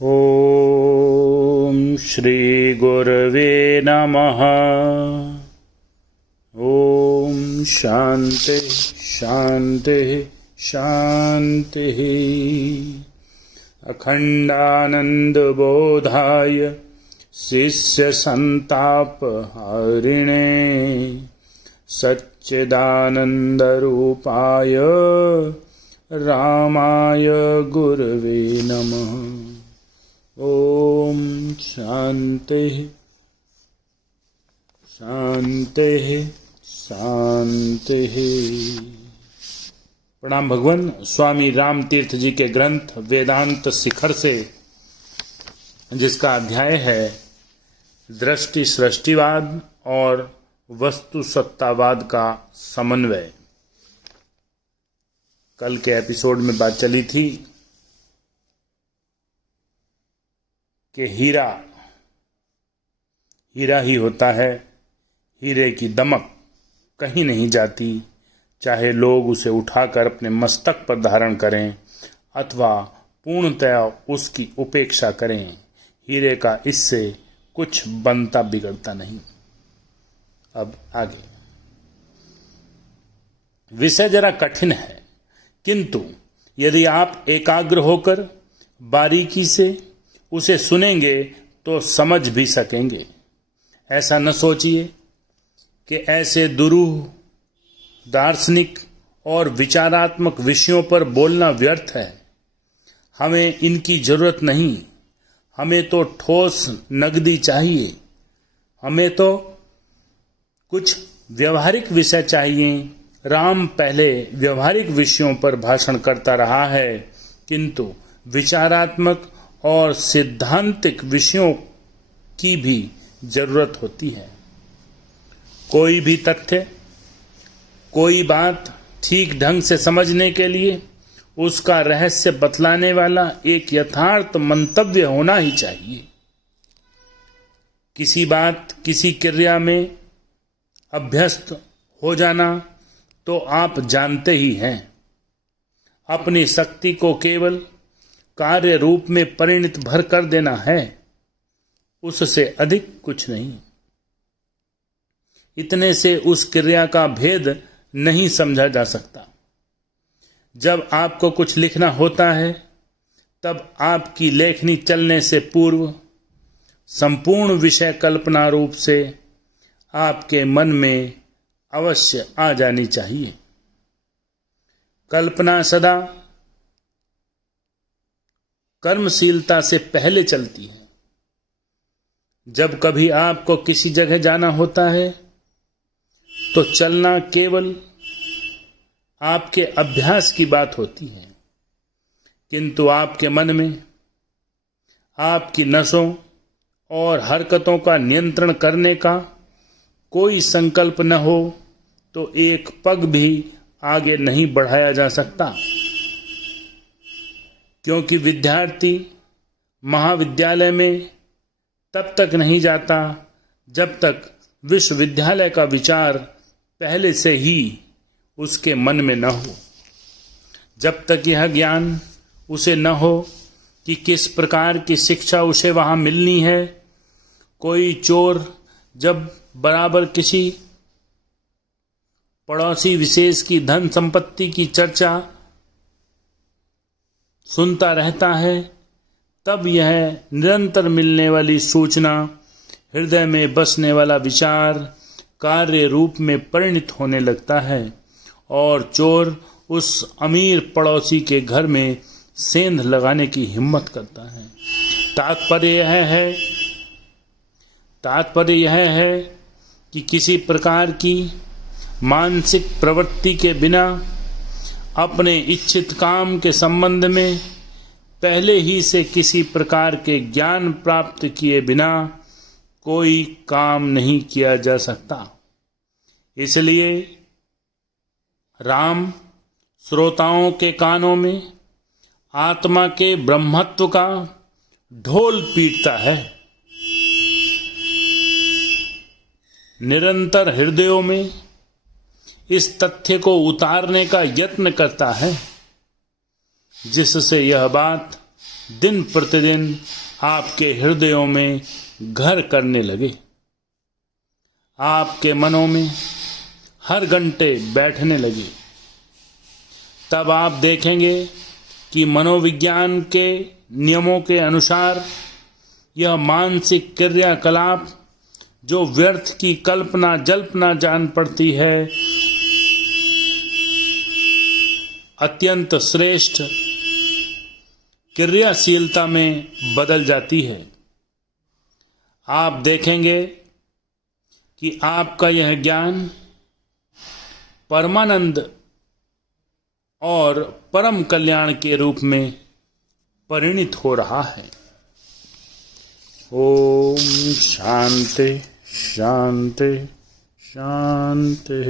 ॐ श्री गुरवे नमः। ॐ शान्ति शान्ति शान्तिः। अखण्डानन्दबोधाय शिष्यसन्तापहारिणे सच्चिदानन्दरूपाय रामाय गुरवे नमः। ॐ शान्ति शान्ति शान्तिः। प्रणाम भगवान। स्वामी राम तीर्थ जी के ग्रंथ वेदांत शिखर से, जिसका अध्याय है दृष्टि सृष्टिवाद और वस्तु सत्तावाद का समन्वय। कल के एपिसोड में बात चली थी कि हीरा ही होता है, हीरे की दमक कहीं नहीं जाती, चाहे लोग उसे उठाकर अपने मस्तक पर धारण करें अथवा पूर्णतया उसकी उपेक्षा करें। हीरे का इससे कुछ बनता बिगड़ता नहीं। अब आगे विषय जरा कठिन है, किंतु यदि आप एकाग्र होकर बारीकी से उसे सुनेंगे तो समझ भी सकेंगे। ऐसा न सोचिए कि ऐसे दुरूह दार्शनिक और विचारात्मक विषयों पर बोलना व्यर्थ है। हमें इनकी जरूरत नहीं। हमें तो ठोस नगदी चाहिए। हमें तो कुछ व्यवहारिक विषय चाहिए। राम पहले व्यवहारिक विषयों पर भाषण करता रहा है, किंतु विचारात्मक और सिद्धांतिक विषयों की भी जरूरत होती है। कोई भी तथ्य, कोई बात ठीक ढंग से समझने के लिए उसका रहस्य बतलाने वाला एक यथार्थ मंतव्य होना ही चाहिए। किसी बात, किसी क्रिया में अभ्यस्त हो जाना तो आप जानते ही हैं। अपनी शक्ति को केवल कार्य रूप में परिणत भर कर देना है, उससे अधिक कुछ नहीं। इतने से उस क्रिया का भेद नहीं समझा जा सकता। जब आपको कुछ लिखना होता है, तब आपकी लेखनी चलने से पूर्व संपूर्ण विषय कल्पना रूप से आपके मन में अवश्य आ जानी चाहिए। कल्पना सदा कर्मशीलता से पहले चलती है। जब कभी आपको किसी जगह जाना होता है तो चलना केवल आपके अभ्यास की बात होती है, किंतु आपके मन में आपकी नसों और हरकतों का नियंत्रण करने का कोई संकल्प न हो तो एक पग भी आगे नहीं बढ़ाया जा सकता। क्योंकि विद्यार्थी महाविद्यालय में तब तक नहीं जाता जब तक विश्वविद्यालय का विचार पहले से ही उसके मन में न हो। जब तक यह ज्ञान उसे न हो कि किस प्रकार की शिक्षा उसे वहां मिलनी है। कोई चोर जब बराबर किसी पड़ोसी विशेष की धन संपत्ति की चर्चा सुनता रहता है, तब यह निरंतर मिलने वाली सूचना, हृदय में बसने वाला विचार कार्य रूप में परिणत होने लगता है और चोर उस अमीर पड़ोसी के घर में सेंध लगाने की हिम्मत करता है। तात्पर्य यह है कि किसी प्रकार की मानसिक प्रवृत्ति के बिना अपने इच्छित काम के संबंध में पहले ही से किसी प्रकार के ज्ञान प्राप्त किए बिना कोई काम नहीं किया जा सकता। इसलिए राम श्रोताओं के कानों में आत्मा के ब्रह्मत्व का ढोल पीटता है। निरंतर हृदयों में इस तथ्य को उतारने का यत्न करता है, जिससे यह बात दिन प्रतिदिन आपके हृदयों में घर करने लगे, आपके मनों में हर घंटे बैठने लगे, तब आप देखेंगे कि मनोविज्ञान के नियमों के अनुसार यह मानसिक क्रियाकलाप जो व्यर्थ की कल्पना जल्पना जान पड़ती है, अत्यंत श्रेष्ठ क्रियाशीलता में बदल जाती है। आप देखेंगे कि आपका यह ज्ञान परमानंद और परम कल्याण के रूप में परिणित हो रहा है। ओम शांति शांति शांति।